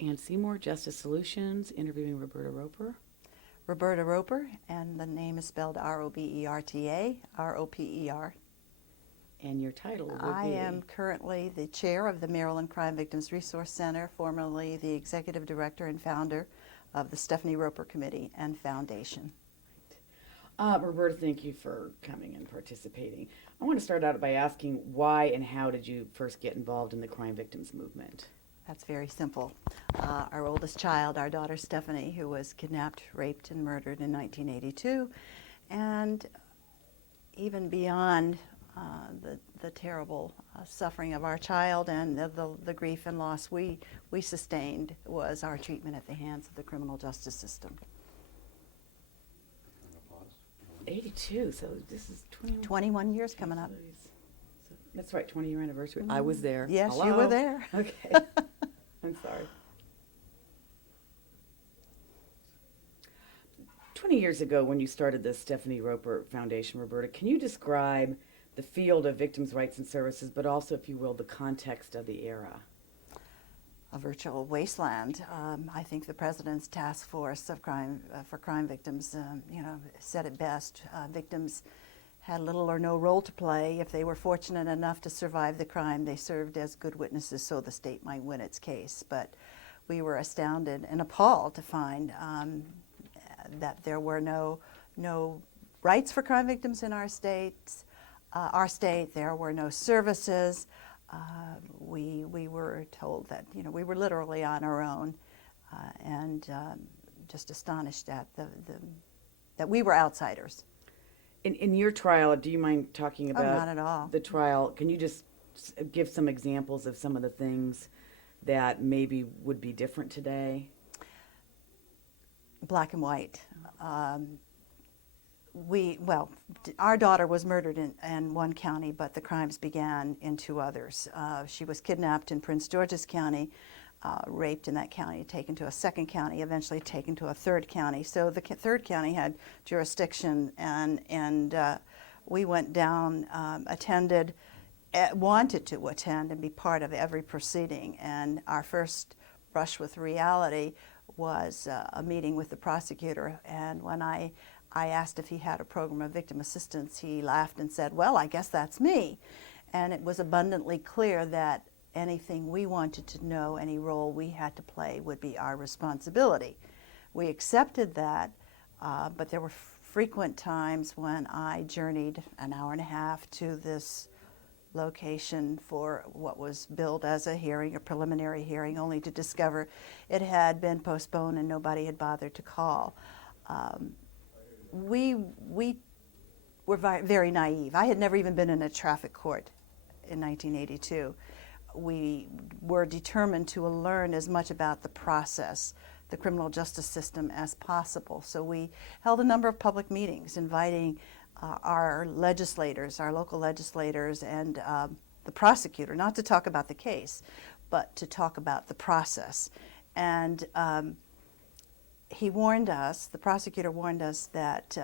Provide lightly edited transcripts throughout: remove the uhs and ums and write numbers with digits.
And Seymour Justice Solutions, interviewing Roberta Roper. Roberta Roper, and the name is spelled Roberta, Roper. And your title would I be? am currently the chair of the Maryland Crime Victims Resource Center, formerly the executive director and founder of the Stephanie Roper Committee and Foundation. Roberta, thank you for coming and participating. I want to start out by asking why and how did you first get involved in the crime victims movement? That's very simple. Our oldest child, our daughter Stephanie, who was kidnapped, raped, and murdered in 1982, and even beyond the terrible suffering of our child and the grief and loss we sustained was our treatment at the hands of the criminal justice system. 82, so this is 21 years coming up. So that's right, 20-year anniversary. I was there. Yes, Hello? you were there. Okay. I'm sorry. 20 years ago when you started the Stephanie Roper Foundation, Roberta, can you describe the field of victims' rights and services, but also, if you will, the context of the era? A virtual wasteland. I think the President's Task Force of Crime for Crime Victims, said it best. Victims had little or no role to play. If they were fortunate enough to survive the crime, they served as good witnesses so the state might win its case. But we were astounded and appalled to find that there were no rights for crime victims in our state. There were no services. We were told that we were literally on our own, and just astonished at that we were outsiders. In your trial, do you mind talking about not at all. The trial? Can you just give some examples of some of the things that maybe would be different today? Black and white. Our daughter was murdered in one county, but the crimes began in two others. She was kidnapped in Prince George's County, raped in that county, taken to a second county, eventually taken to a third county. So the third county had jurisdiction, and we went down, wanted to attend and be part of every proceeding. And our first brush with reality was a meeting with the prosecutor, and when I asked if he had a program of victim assistance, he laughed and said, "Well, I guess that's me." And it was abundantly clear that anything we wanted to know, any role we had to play, would be our responsibility. We accepted that, but there were frequent times when I journeyed an hour and a half to this location for what was billed as a hearing, a preliminary hearing, only to discover it had been postponed and nobody had bothered to call. We were very naive. I had never even been in a traffic court in 1982. We were determined to learn as much about the process, the criminal justice system, as possible. So we held a number of public meetings inviting our legislators, our local legislators, and the prosecutor, not to talk about the case, but to talk about the process. And he warned us, the prosecutor warned us, that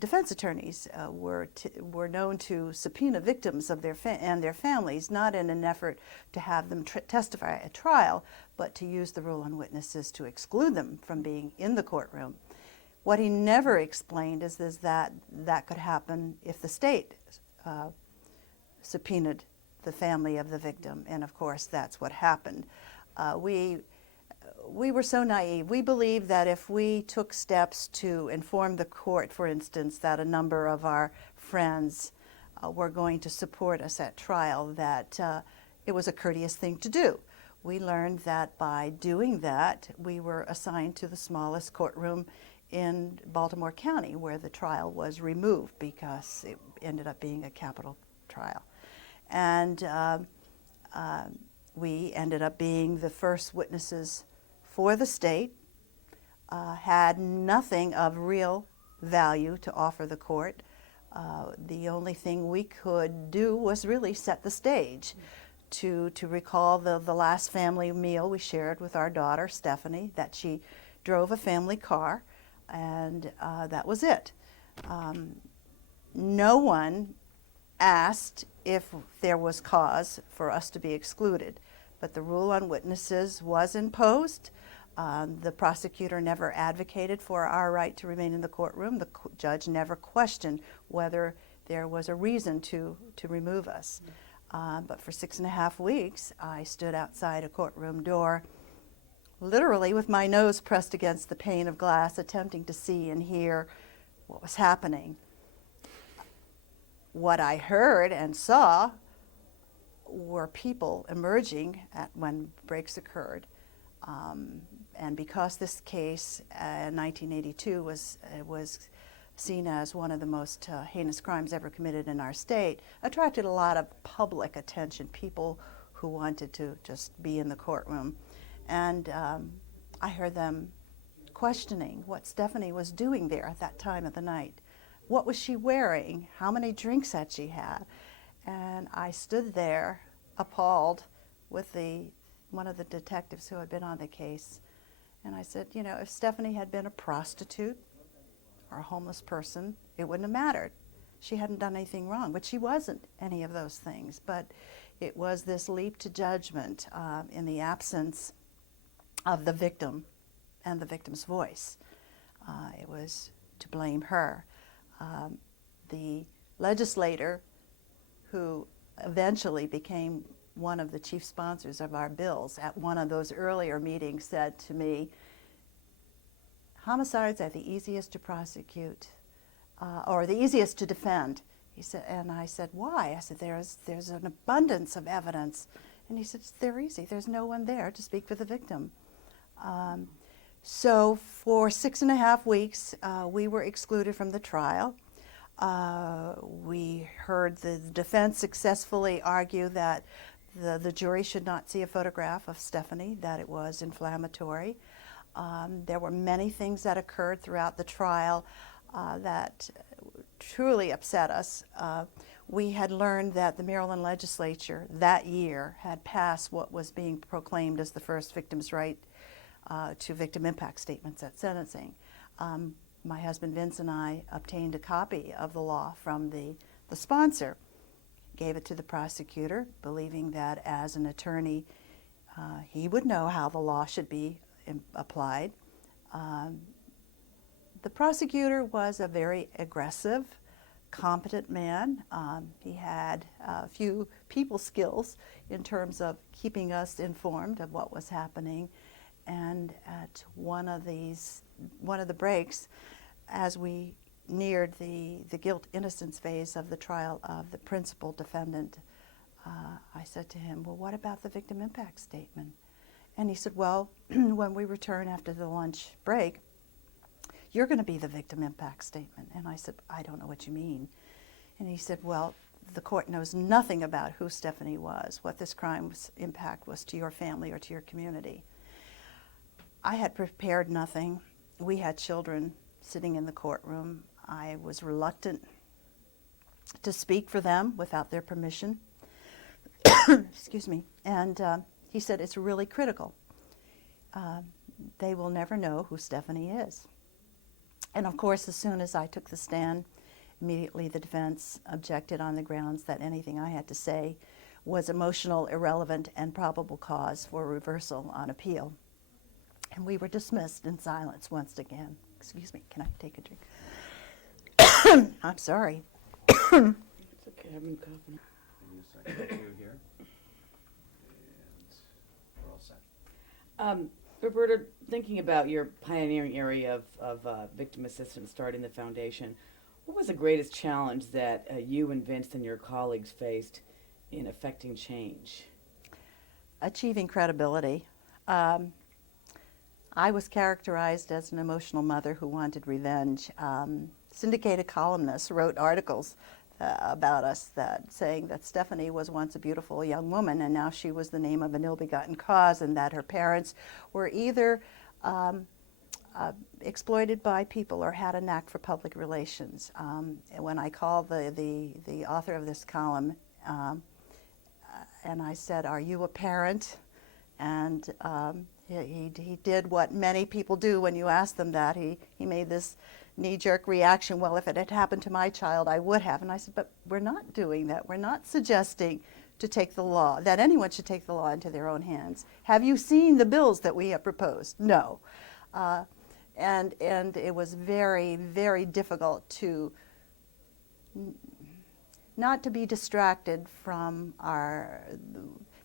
defense attorneys were known to subpoena victims of and their families, not in an effort to have them testify at trial, but to use the rule on witnesses to exclude them from being in the courtroom. What he never explained is that could happen if the state subpoenaed the family of the victim, and of course that's what happened. We were so naive. We believed that if we took steps to inform the court, for instance, that a number of our friends were going to support us at trial, that it was a courteous thing to do. We learned that by doing that, we were assigned to the smallest courtroom in Baltimore County, where the trial was removed because it ended up being a capital trial. And we ended up being the first witnesses for the state, had nothing of real value to offer the court. The only thing we could do was really set the stage. To recall the last family meal we shared with our daughter, Stephanie, that she drove a family car, and that was it. No one asked if there was cause for us to be excluded. but the rule on witnesses was imposed. The prosecutor never advocated for our right to remain in the courtroom. The judge never questioned whether there was a reason to remove us. But for 6.5 weeks, I stood outside a courtroom door, literally with my nose pressed against the pane of glass, attempting to see and hear what was happening. What I heard and saw were people emerging when breaks occurred. And because this case in 1982 was seen as one of the most heinous crimes ever committed in our state, attracted a lot of public attention, people who wanted to just be in the courtroom. And I heard them questioning what Stephanie was doing there at that time of the night. What was she wearing? How many drinks had she had? And I stood there appalled with one of the detectives who had been on the case. And I said, you know, if Stephanie had been a prostitute or a homeless person, it wouldn't have mattered. She hadn't done anything wrong, but she wasn't any of those things. But it was this leap to judgment in the absence of the victim and the victim's voice. It was to blame her. The legislator who eventually became one of the chief sponsors of our bills at one of those earlier meetings said to me, homicides are the easiest to prosecute, or the easiest to defend. He said, and I said, why? I said, there's an abundance of evidence. And he said, they're easy. There's no one there to speak for the victim. So for 6.5 weeks, we were excluded from the trial. We heard the defense successfully argue that the jury should not see a photograph of Stephanie, that it was inflammatory. There were many things that occurred throughout the trial that truly upset us. We had learned that the Maryland legislature that year had passed what was being proclaimed as the first victim's right to victim impact statements at sentencing. My husband Vince and I obtained a copy of the law from the sponsor, gave it to the prosecutor, believing that as an attorney he would know how the law should be applied. The prosecutor was a very aggressive, competent man. He had a few people skills in terms of keeping us informed of what was happening. And at one of the breaks, as we neared the guilt-innocence phase of the trial of the principal defendant, I said to him, well, what about the victim impact statement? And he said, well, when we return after the lunch break, you're going to be the victim impact statement. And I said, I don't know what you mean. And he said, well, the court knows nothing about who Stephanie was, what this crime's impact was to your family or to your community. I had prepared nothing. We had children sitting in the courtroom. I was reluctant to speak for them without their permission. Excuse me. And he said, it's really critical. They will never know who Stephanie is. And of course, as soon as I took the stand, immediately the defense objected on the grounds that anything I had to say was emotional, irrelevant, and probable cause for reversal on appeal. And we were dismissed in silence once again. Excuse me, can I take a drink? I'm sorry. It's okay, I've been coughing. Give me a second or two here. And we're all set. Roberta, thinking about your pioneering area of victim assistance starting the foundation, what was the greatest challenge that you and Vince and your colleagues faced in affecting change? Achieving credibility. I was characterized as an emotional mother who wanted revenge. Syndicated columnists wrote articles about us saying that Stephanie was once a beautiful young woman and now she was the name of an ill-begotten cause, and that her parents were either exploited by people or had a knack for public relations. When I called the author of this column and I said, "Are you a parent?" and he did what many people do when you ask them that. He made this knee-jerk reaction, well, if it had happened to my child, I would have. And I said, but we're not doing that. We're not suggesting to take the law, that anyone should take the law into their own hands. Have you seen the bills that we have proposed? No. And it was very, very difficult to not to be distracted from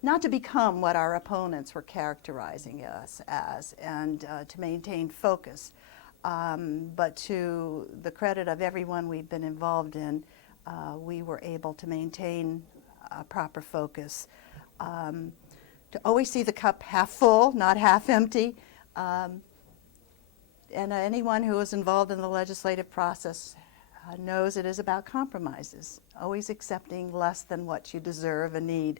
not to become what our opponents were characterizing us as, and to maintain focus. But to the credit of everyone we've been involved in, we were able to maintain a proper focus, to always see the cup half full, not half empty. And anyone who is involved in the legislative process knows it is about compromises, always accepting less than what you deserve and need,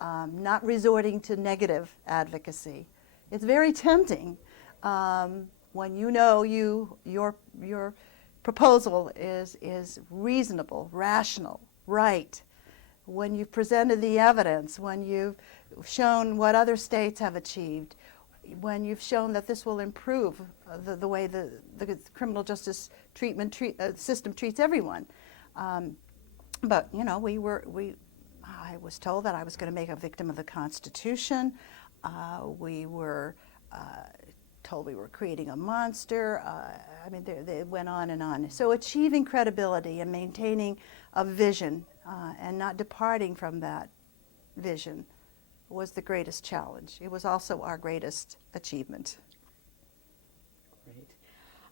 not resorting to negative advocacy. It's very tempting when you know your proposal is reasonable, rational, right. When you've presented the evidence, when you've shown what other states have achieved, when you've shown that this will improve the way the criminal justice system treats everyone. But you know, I was told that I was going to make a victim of the Constitution. We were told we were creating a monster. I mean, they went on and on. So achieving credibility and maintaining a vision and not departing from that vision was the greatest challenge. It was also our greatest achievement. Great.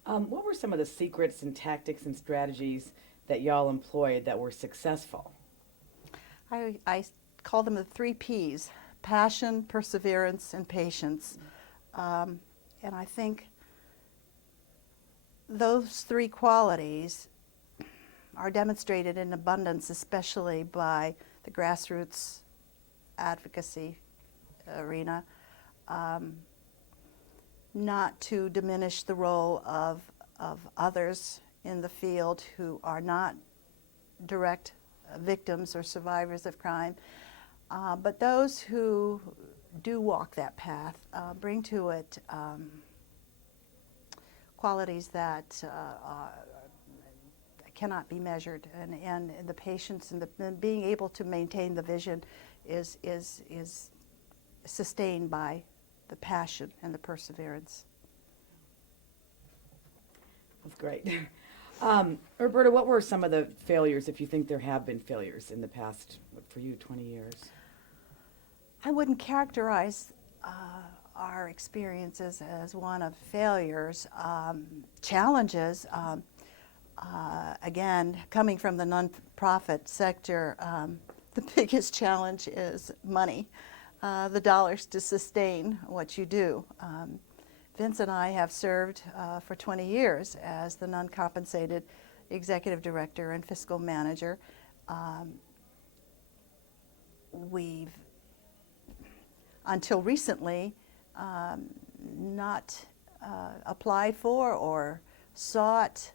What were some of the secrets and tactics and strategies that y'all employed that were successful? I call them the 3 Ps: passion, perseverance, and patience. And I think those 3 qualities are demonstrated in abundance, especially by the grassroots advocacy arena. Not to diminish the role of others in the field who are not direct victims or survivors of crime, but those who do walk that path bring to it qualities that cannot be measured, and the patience and being able to maintain the vision is sustained by the passion and the perseverance. That's great. Roberta, what were some of the failures, if you think there have been failures in the past, for you, 20 years? I wouldn't characterize our experiences as one of failures. Challenges, again, coming from the nonprofit sector, the biggest challenge is money, the dollars to sustain what you do. Vince and I have served for 20 years as the non-compensated executive director and fiscal manager. We've, until recently, not applied for or sought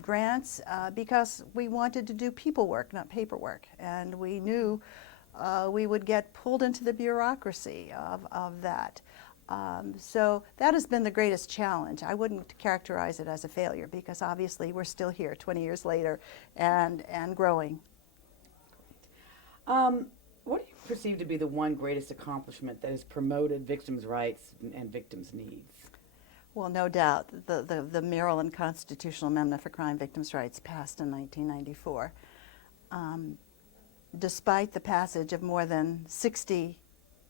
grants because we wanted to do people work, not paperwork, and we knew we would get pulled into the bureaucracy of that. So that has been the greatest challenge. I wouldn't characterize it as a failure because obviously we're still here 20 years later and growing. What do you perceive to be the one greatest accomplishment that has promoted victims' rights and victims' needs? Well, no doubt, the Maryland Constitutional Amendment for Crime Victims' Rights passed in 1994. Despite the passage of more than 60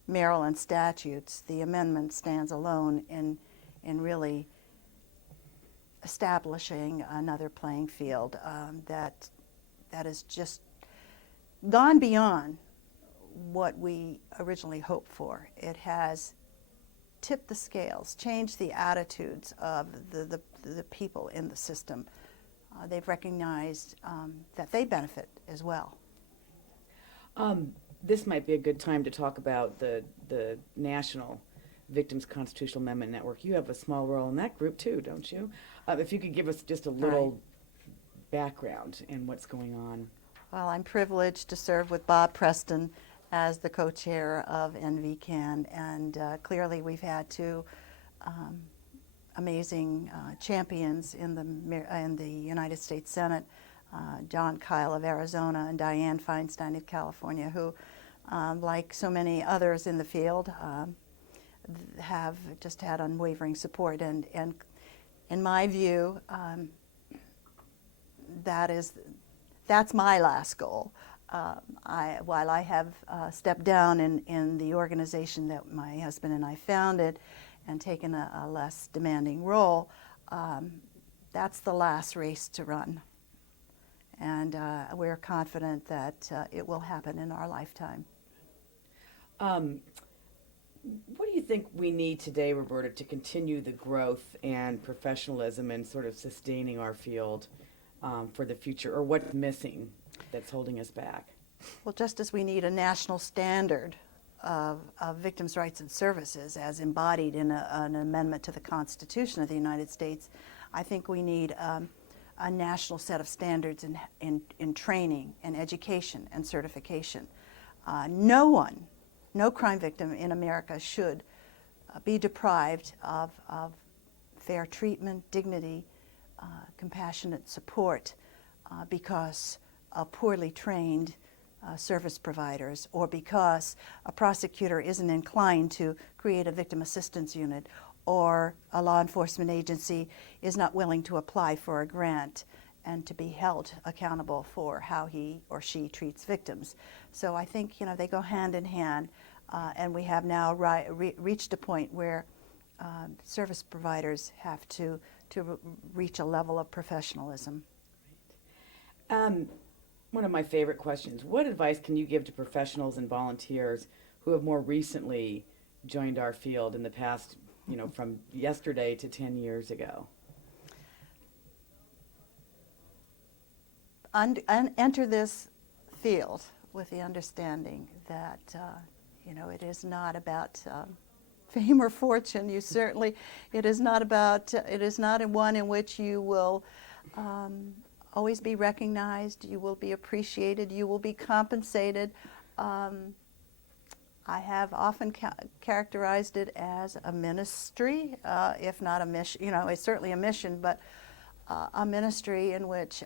Maryland statutes, the amendment stands alone in really establishing another playing field that has just gone beyond what we originally hoped for. It has tipped the scales, changed the attitudes of the people in the system. They've recognized that they benefit as well. This might be a good time to talk about the National Victims Constitutional Amendment Network. You have a small role in that group too, don't you? If you could give us just a little background in what's going on. Well, I'm privileged to serve with Bob Preston as the co-chair of NVCAN, and clearly we've had 2 amazing champions in the United States Senate, John Kyle of Arizona and Diane Feinstein of California, who, like so many others in the field, have just had unwavering support. And in my view, that's my last goal. While I have stepped down in the organization that my husband and I founded and taken a less demanding role, that's the last race to run. And we're confident that it will happen in our lifetime. What do you think we need today, Roberta, to continue the growth and professionalism and sort of sustaining our field for the future, or what's missing that's holding us back? Well, just as we need a national standard of victims' rights and services as embodied in an amendment to the Constitution of the United States, I think we need a national set of standards in training and education and certification. No crime victim in America should be deprived of fair treatment, dignity, compassionate support because of poorly trained service providers, or because a prosecutor isn't inclined to create a victim assistance unit, or a law enforcement agency is not willing to apply for a grant and to be held accountable for how he or she treats victims. So I think they go hand in hand, and we have now reached a point where service providers have to reach a level of professionalism. One of my favorite questions: what advice can you give to professionals and volunteers who have more recently joined our field in the past, from yesterday to 10 years ago? Enter this field with the understanding that it is not about fame or fortune. It is not one in which you will always be recognized, you will be appreciated, you will be compensated. I have often characterized it as a ministry, if not a mission. It's certainly a mission, but a ministry in which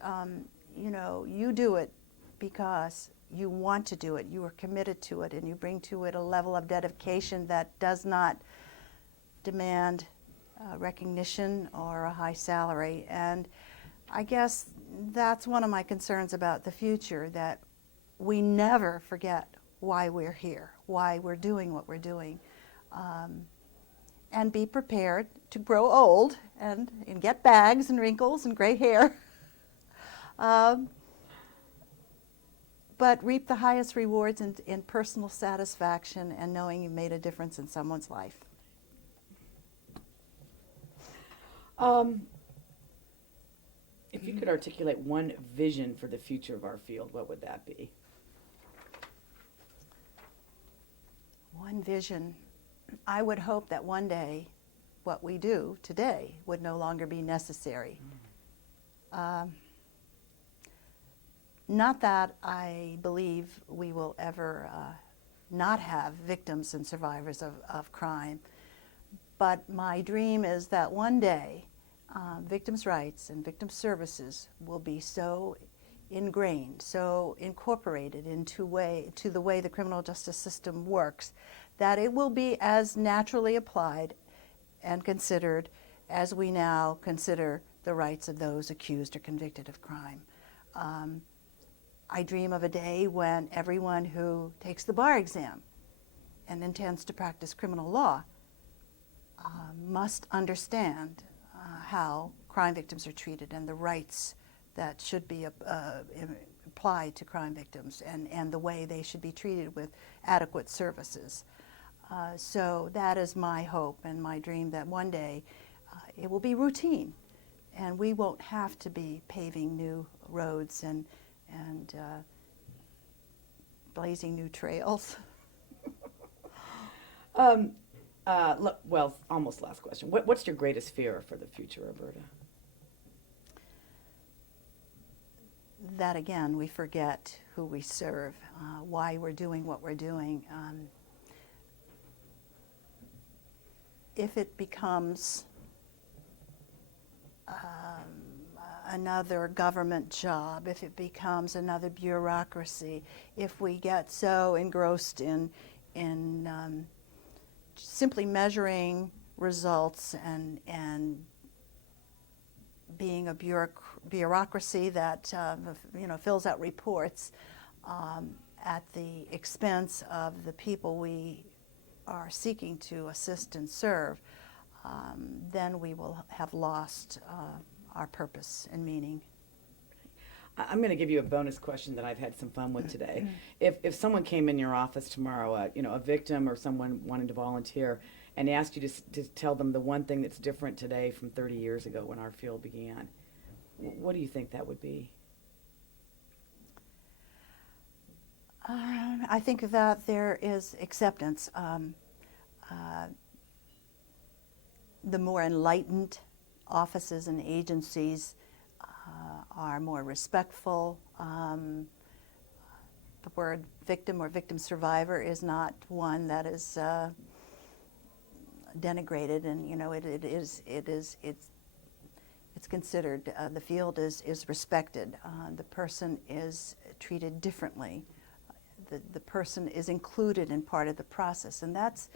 you do it because you want to do it, you are committed to it, and you bring to it a level of dedication that does not demand recognition or a high salary. And I guess that's one of my concerns about the future, that we never forget why we're here, why we're doing what we're doing, and be prepared to grow old and get bags and wrinkles and gray hair, but reap the highest rewards in personal satisfaction and knowing you made a difference in someone's life. If you could articulate one vision for the future of our field, what would that be? One vision. I would hope that one day what we do today would no longer be necessary. Not that I believe we will ever not have victims and survivors of crime, but my dream is that one day victims' rights and victim services will be so ingrained, so incorporated into the way the criminal justice system works, that it will be as naturally applied and considered as we now consider the rights of those accused or convicted of crime. I dream of a day when everyone who takes the bar exam and intends to practice criminal law must understand how crime victims are treated and the rights that should be applied to crime victims, and the way they should be treated with adequate services. So that is my hope and my dream, that one day it will be routine and we won't have to be paving new roads and blazing new trails. Well, almost last question. What's your greatest fear for the future, Roberta? That again, we forget who we serve, why we're doing what we're doing. If it becomes another government job, if it becomes another bureaucracy, if we get so engrossed in simply measuring results and being a bureaucracy that fills out reports at the expense of the people we are seeking to assist and serve, then we will have lost our purpose and meaning. I'm going to give you a bonus question that I've had some fun with today. If someone came in your office tomorrow, a victim or someone wanting to volunteer, and asked you to tell them the one thing that's different today from 30 years ago when our field began, what do you think that would be? I think that there is acceptance. The more enlightened offices and agencies are more respectful. The word victim or victim survivor is not one that is denigrated, and it's considered. The field is respected. The person is treated differently. The person is included in part of the process, and that's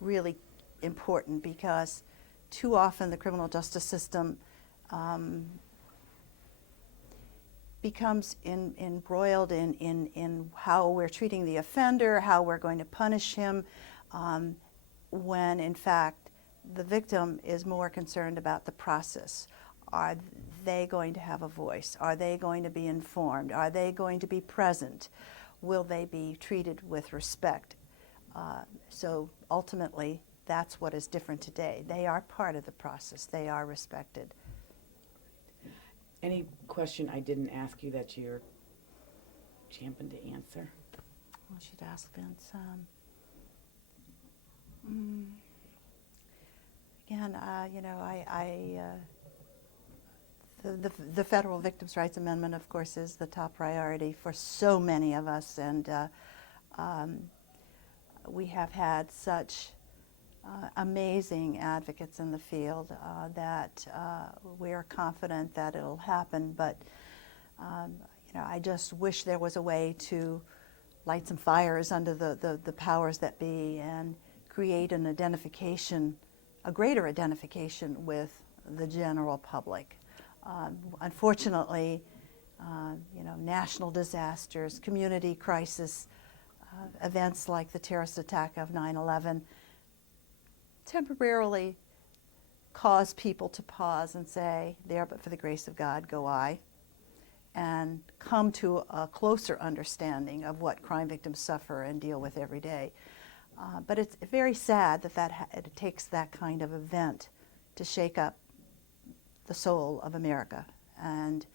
really important, because too often the criminal justice system becomes embroiled in how we're treating the offender, how we're going to punish him, when in fact the victim is more concerned about the process. Are they going to have a voice? Are they going to be informed? Are they going to be present? Will they be treated with respect? So ultimately, that's what is different today. They are part of the process. They are respected. Any question I didn't ask you that you're champing to answer? I should ask Vince. Again, the Federal Victims' Rights Amendment, of course, is the top priority for so many of us, and we have had such amazing advocates in the field that we're confident that it'll happen. But I just wish there was a way to light some fires under the powers that be and create an identification, a greater identification with the general public. Unfortunately, national disasters, community crisis, events like the terrorist attack of 9/11 temporarily cause people to pause and say, "There but for the grace of God go I," and come to a closer understanding of what crime victims suffer and deal with every day. But it's very sad that it takes that kind of event to shake up the soul of America. And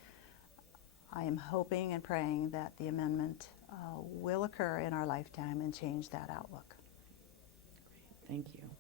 I am hoping and praying that the amendment will occur in our lifetime and change that outlook. Thank you.